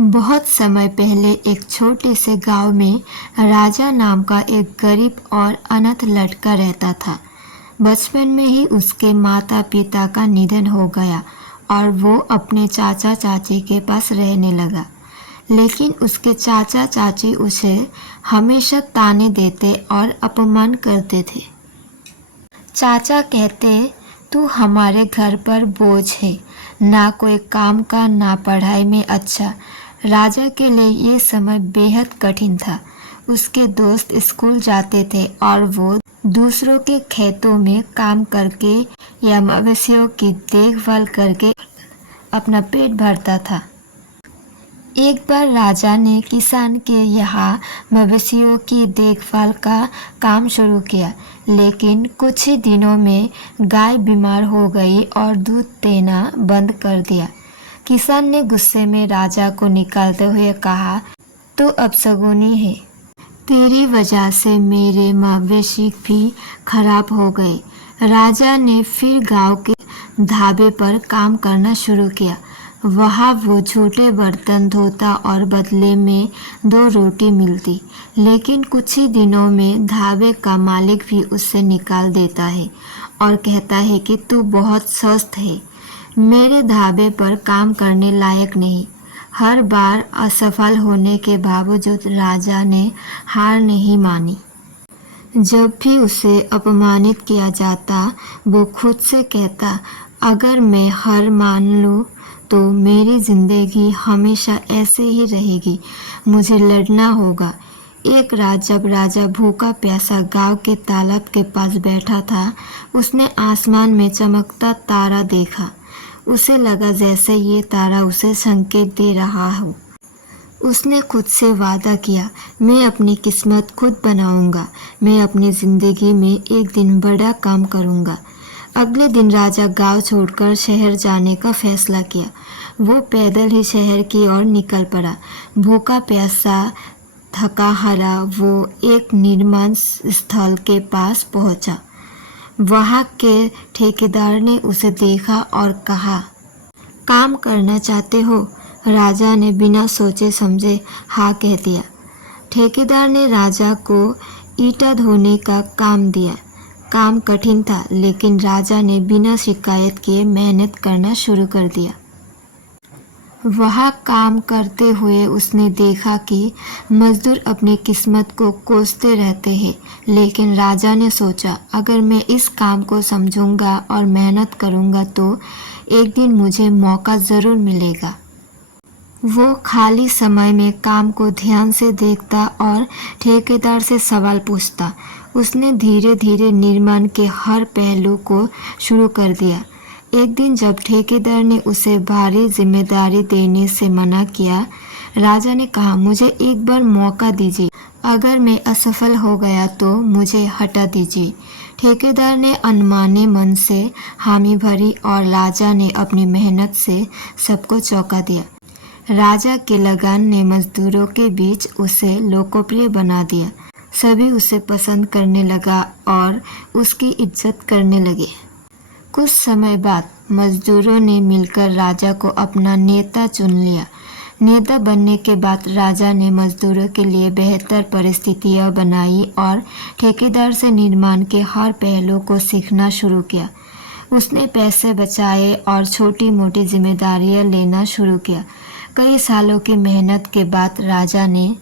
बहुत समय पहले एक छोटे से गांव में राजा नाम का एक गरीब और अनाथ लड़का रहता था। बचपन में ही उसके माता पिता का निधन हो गया और वो अपने चाचा चाची के पास रहने लगा। लेकिन उसके चाचा चाची उसे हमेशा ताने देते और अपमान करते थे। चाचा कहते, तू हमारे घर पर बोझ है, ना कोई काम का ना पढ़ाई में अच्छा। राजा के लिए ये समय बेहद कठिन था। उसके दोस्त स्कूल जाते थे और वो दूसरों के खेतों में काम करके या मवेशियों की देखभाल करके अपना पेट भरता था। एक बार राजा ने किसान के यहाँ मवेशियों की देखभाल का काम शुरू किया, लेकिन कुछ ही दिनों में गाय बीमार हो गई और दूध देना बंद कर दिया। किसान ने गुस्से में राजा को निकालते हुए कहा, तो अपशगुनी है, तेरी वजह से मेरे मवेशी भी खराब हो गए। राजा ने फिर गांव के ढाबे पर काम करना शुरू किया। वहाँ वो झूठे बर्तन धोता और बदले में 2 रोटी मिलती। लेकिन कुछ ही दिनों में ढाबे का मालिक भी उससे निकाल देता है और कहता है कि तू बहुत सुस्त है, मेरे ढाबे पर काम करने लायक नहीं। हर बार असफल होने के बावजूद राजा ने हार नहीं मानी। जब भी उसे अपमानित किया जाता, वो खुद से कहता, अगर मैं हार मान लूँ तो मेरी जिंदगी हमेशा ऐसे ही रहेगी, मुझे लड़ना होगा। एक रात जब राजा भूखा प्यासा गांव के तालाब के पास बैठा था, उसने आसमान में चमकता तारा देखा। उसे लगा जैसे ये तारा उसे संकेत दे रहा हो। उसने खुद से वादा किया, मैं अपनी किस्मत खुद बनाऊंगा, मैं अपनी ज़िंदगी में एक दिन बड़ा काम करूंगा। अगले दिन राजा गांव छोड़कर शहर जाने का फैसला किया। वो पैदल ही शहर की ओर निकल पड़ा। भूखा प्यासा थका हारा वो एक निर्माण स्थल के पास पहुंचा। वहाँ के ठेकेदार ने उसे देखा और कहा, काम करना चाहते हो? राजा ने बिना सोचे समझे हाँ कह दिया। ठेकेदार ने राजा को ईंटा ढोने का काम दिया। काम कठिन था, लेकिन राजा ने बिना शिकायत किए मेहनत करना शुरू कर दिया। वहाँ काम करते हुए उसने देखा कि मजदूर अपनी किस्मत को कोसते रहते हैं, लेकिन राजा ने सोचा, अगर मैं इस काम को समझूंगा और मेहनत करूंगा तो एक दिन मुझे मौका ज़रूर मिलेगा। वो खाली समय में काम को ध्यान से देखता और ठेकेदार से सवाल पूछता। उसने धीरे धीरे निर्माण के हर पहलू को शुरू कर दिया। एक दिन जब ठेकेदार ने उसे भारी जिम्मेदारी देने से मना किया, राजा ने कहा, मुझे एक बार मौका दीजिए, अगर मैं असफल हो गया तो मुझे हटा दीजिए। ठेकेदार ने अनमाने मन से हामी भरी और राजा ने अपनी मेहनत से सबको चौंका दिया। राजा के लगान ने मजदूरों के बीच उसे लोकप्रिय बना दिया। सभी उसे पसंद करने लगा और उसकी इज्जत करने लगे। कुछ समय बाद मजदूरों ने मिलकर राजा को अपना नेता चुन लिया। नेता बनने के बाद राजा ने मजदूरों के लिए बेहतर परिस्थितियां बनाई और ठेकेदार से निर्माण के हर पहलू को सीखना शुरू किया। उसने पैसे बचाए और छोटी मोटी जिम्मेदारियां लेना शुरू किया। कई सालों की मेहनत के बाद राजा ने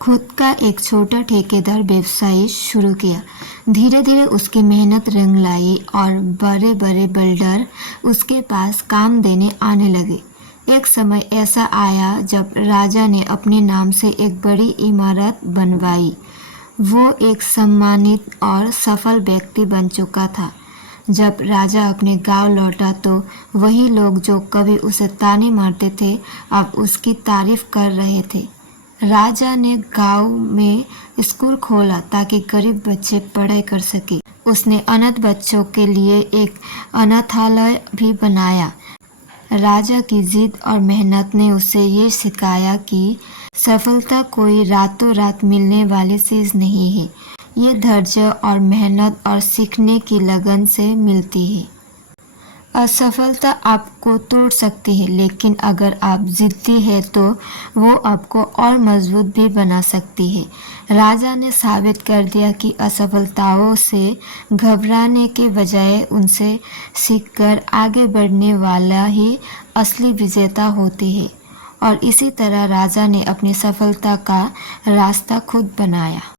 खुद का एक छोटा ठेकेदार व्यवसाय शुरू किया। धीरे धीरे उसकी मेहनत रंग लाई और बड़े बड़े बिल्डर उसके पास काम देने आने लगे। एक समय ऐसा आया जब राजा ने अपने नाम से एक बड़ी इमारत बनवाई। वो एक सम्मानित और सफल व्यक्ति बन चुका था। जब राजा अपने गांव लौटा तो वही लोग जो कभी उसे ताने मारते थे, अब उसकी तारीफ कर रहे थे। राजा ने गांव में स्कूल खोला ताकि गरीब बच्चे पढ़ाई कर सके। उसने अनाथ बच्चों के लिए एक अनाथालय भी बनाया। राजा की जिद और मेहनत ने उसे ये सिखाया कि सफलता कोई रातों रात मिलने वाली चीज़ नहीं है, ये धैर्य और मेहनत और सीखने की लगन से मिलती है। असफलता आपको तोड़ सकती है, लेकिन अगर आप जिद्दी हैं तो वो आपको और मजबूत भी बना सकती है। राजा ने साबित कर दिया कि असफलताओं से घबराने के बजाय उनसे सीखकर आगे बढ़ने वाला ही असली विजेता होती है। और इसी तरह राजा ने अपनी सफलता का रास्ता खुद बनाया।